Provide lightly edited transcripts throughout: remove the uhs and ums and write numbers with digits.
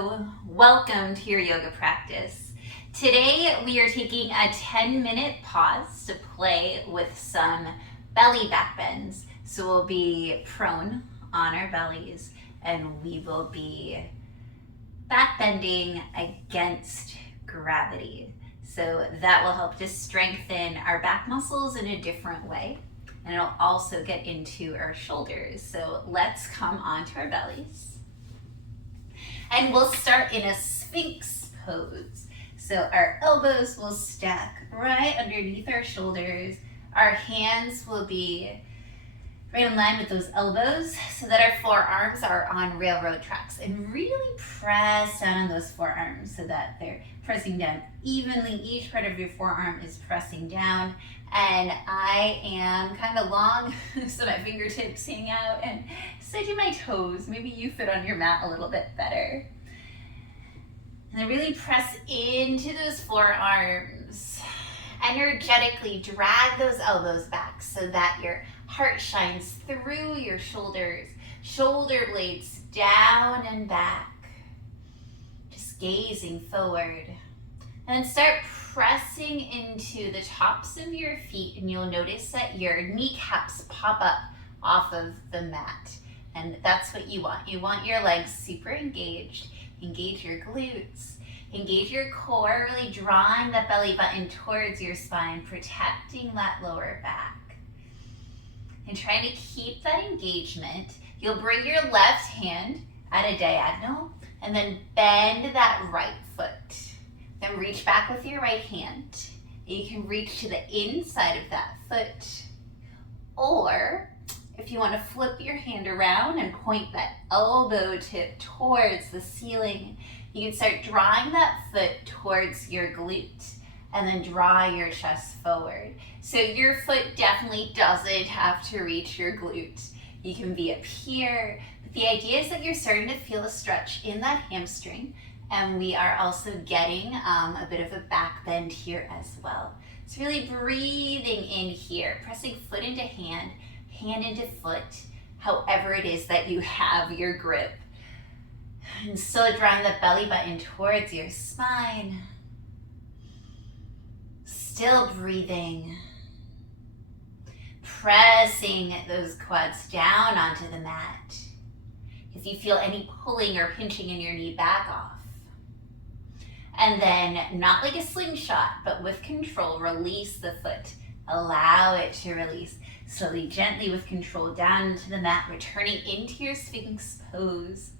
Hello, welcome to your yoga practice. Today we are taking a 10-minute pause to play with some belly back bends. So we'll be prone on our bellies and we will be back bending against gravity. So that will help to strengthen our back muscles in a different way. And it'll also get into our shoulders. So let's come onto our bellies. And we'll start in a Sphinx pose. So our elbows will stack right underneath our shoulders. Our hands will be right in line with those elbows so that our forearms are on railroad tracks. And really press down on those forearms so that they're pressing down evenly. Each part of your forearm is pressing down. And I am kind of long, so my fingertips hang out, and so do my toes. Maybe you fit on your mat a little bit better. And then really press into those forearms. Energetically drag those elbows back so that your heart shines through your shoulders. Shoulder blades down and back. Just gazing forward. And then start pressing into the tops of your feet, and you'll notice that your kneecaps pop up off of the mat. And that's what you want. You want your legs super engaged. Engage your glutes. Engage your core, really drawing that belly button towards your spine, protecting that lower back. And trying to keep that engagement. You'll bring your left hand at a diagonal and then bend that right foot. Then reach back with your right hand. You can reach to the inside of that foot. Or if you want to flip your hand around and point that elbow tip towards the ceiling, you can start drawing that foot towards your glute and then draw your chest forward. So your foot definitely doesn't have to reach your glute. You can be up here, but the idea is that you're starting to feel a stretch in that hamstring, and we are also getting a bit of a back bend here as well. It's really breathing in here, pressing foot into hand, hand into foot, however it is that you have your grip. And still drawing the belly button towards your spine. Still breathing. Pressing those quads down onto the mat. If you feel any pulling or pinching in your knee, back off. And then, not like a slingshot, but with control, release the foot. Allow it to release. Slowly, gently, with control, down into the mat, returning into your Sphinx pose.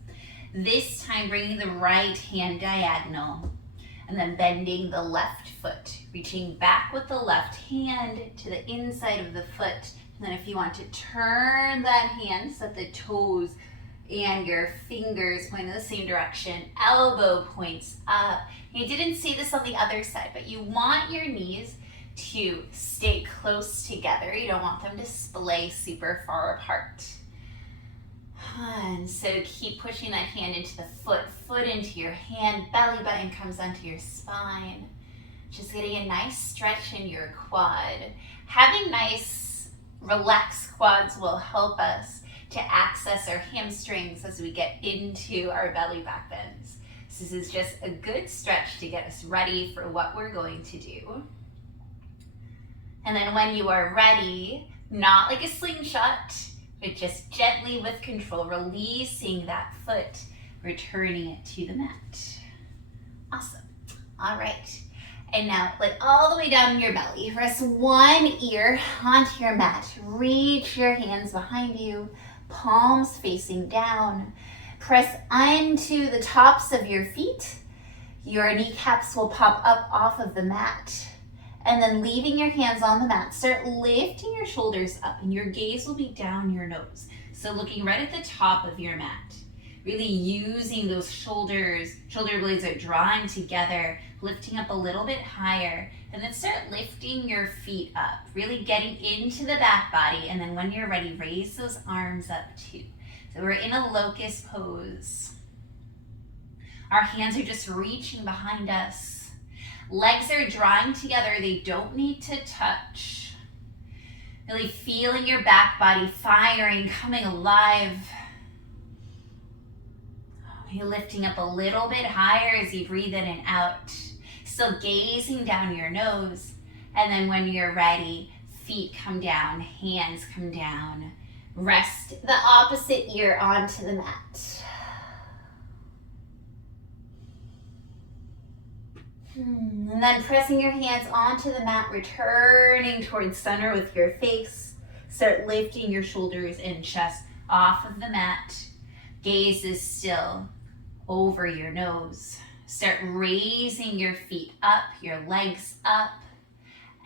This time, bringing the right hand diagonal, and then bending the left foot. Reaching back with the left hand to the inside of the foot. And then if you want to turn that hand so that the toes and your fingers point in the same direction, elbow points up. You didn't see this on the other side, but you want your knees to stay close together. You don't want them to splay super far apart. And so keep pushing that hand into the foot, foot into your hand, belly button comes onto your spine. Just getting a nice stretch in your quad. Having nice relaxed quads will help us to access our hamstrings as we get into our belly back bends. So this is just a good stretch to get us ready for what we're going to do. And then when you are ready, not like a slingshot, but just gently with control, releasing that foot, returning it to the mat. Awesome. All right. And now let all the way down in your belly. Rest one ear onto your mat. Reach your hands behind you, palms facing down. Press onto the tops of your feet. Your kneecaps will pop up off of the mat. And then leaving your hands on the mat, start lifting your shoulders up, and your gaze will be down your nose. So looking right at the top of your mat, really using those shoulder blades are drawing together, lifting up a little bit higher, and then start lifting your feet up, really getting into the back body. And then when you're ready, raise those arms up too. So we're in a locust pose. Our hands are just reaching behind us. Legs are drawing together, they don't need to touch. Really feeling your back body firing, coming alive. You're lifting up a little bit higher as you breathe in and out. Still gazing down your nose. And then when you're ready, feet come down, hands come down. Rest the opposite ear onto the mat. And then pressing your hands onto the mat, returning towards center with your face. Start lifting your shoulders and chest off of the mat. Gaze is still over your nose. Start raising your feet up, your legs up,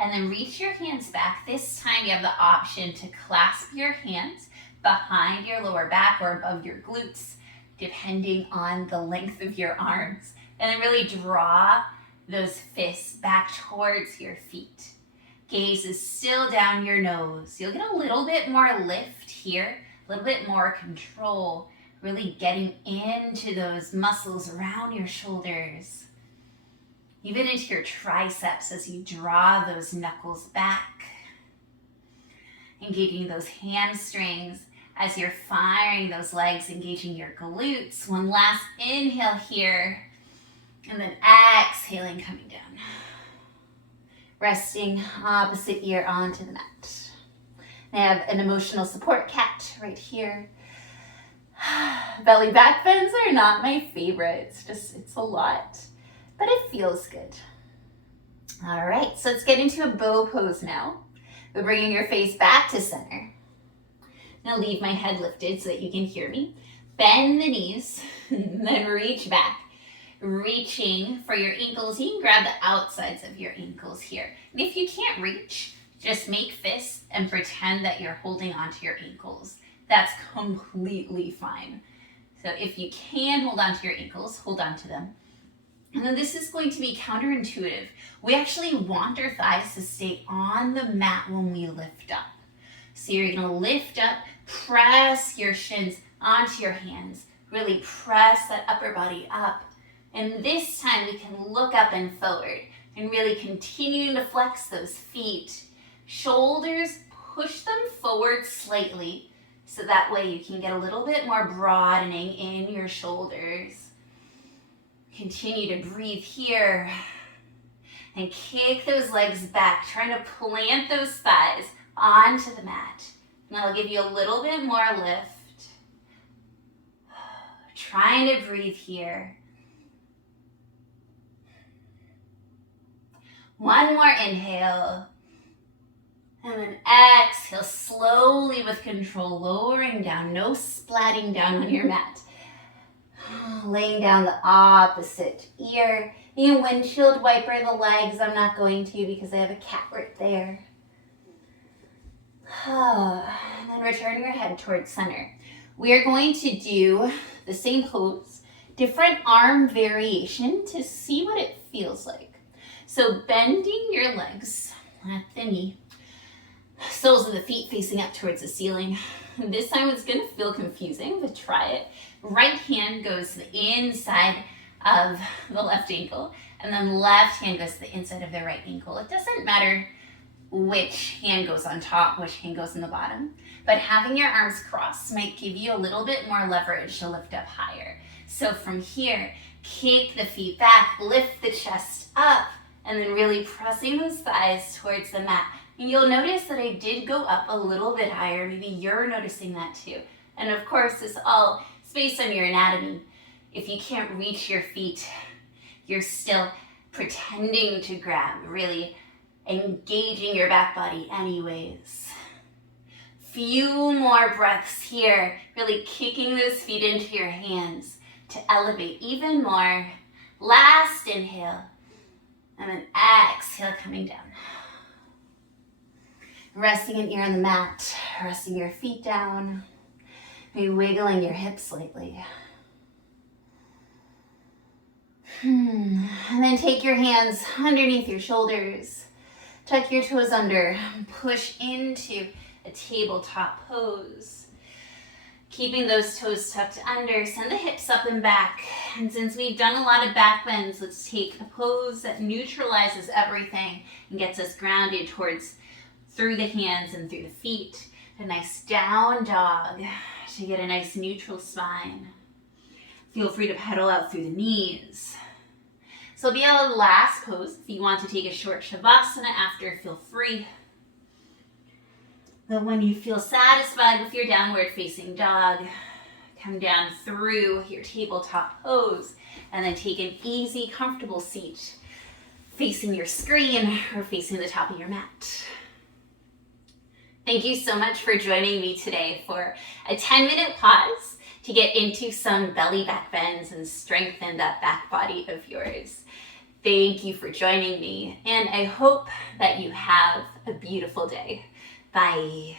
and then reach your hands back. This time you have the option to clasp your hands behind your lower back or above your glutes, depending on the length of your arms. And then really draw those fists back towards your feet. Gaze is still down your nose. You'll get a little bit more lift here, a little bit more control, really getting into those muscles around your shoulders, even into your triceps as you draw those knuckles back. Engaging those hamstrings as you're firing those legs, engaging your glutes. One last inhale here, and then exhaling, coming down. Resting opposite ear onto the mat. I have an emotional support cat right here. Belly back bends are not my favorite. It's a lot, but it feels good. All right, so let's get into a bow pose now. We're bringing your face back to center. Now leave my head lifted so that you can hear me. Bend the knees, then reach back. Reaching for your ankles, you can grab the outsides of your ankles here. And if you can't reach, just make fists and pretend that you're holding onto your ankles. That's completely fine. So if you can hold onto your ankles, hold onto them. And then this is going to be counterintuitive. We actually want our thighs to stay on the mat when we lift up. So you're gonna lift up, press your shins onto your hands, really press that upper body up. And this time we can look up and forward and really continue to flex those feet. Shoulders, push them forward slightly so that way you can get a little bit more broadening in your shoulders. Continue to breathe here and kick those legs back, trying to plant those thighs onto the mat. And that'll give you a little bit more lift. Trying to breathe here. One more inhale. And then exhale slowly with control, lowering down, no splatting down on your mat. Laying down the opposite ear. You can windshield wiper the legs. I'm not going to because I have a cat right there. And then return your head towards center. We are going to do the same pose, different arm variation to see what it feels like. So bending your legs at the knee, soles of the feet facing up towards the ceiling. This time it's gonna feel confusing, but try it. Right hand goes to the inside of the left ankle, and then left hand goes to the inside of the right ankle. It doesn't matter which hand goes on top, which hand goes in the bottom, but having your arms crossed might give you a little bit more leverage to lift up higher. So from here, kick the feet back, lift the chest up, and then really pressing those thighs towards the mat. And you'll notice that I did go up a little bit higher. Maybe you're noticing that too. And of course, it's all based on your anatomy. If you can't reach your feet, you're still pretending to grab, really engaging your back body anyways. Few more breaths here, really kicking those feet into your hands to elevate even more. Last inhale, and then exhale, coming down. Resting an ear on the mat, resting your feet down, maybe wiggling your hips slightly. And then take your hands underneath your shoulders, tuck your toes under, push into a tabletop pose. Keeping those toes tucked under, send the hips up and back. And since we've done a lot of back bends, let's take a pose that neutralizes everything and gets us grounded towards through the hands and through the feet. A nice down dog to get a nice neutral spine. Feel free to pedal out through the knees. So it'll be a last pose. If you want to take a short shavasana after, feel free. But when you feel satisfied with your downward facing dog, come down through your tabletop pose and then take an easy, comfortable seat facing your screen or facing the top of your mat. Thank you so much for joining me today for a 10-minute pause to get into some belly back bends and strengthen that back body of yours. Thank you for joining me, and I hope that you have a beautiful day. Bye.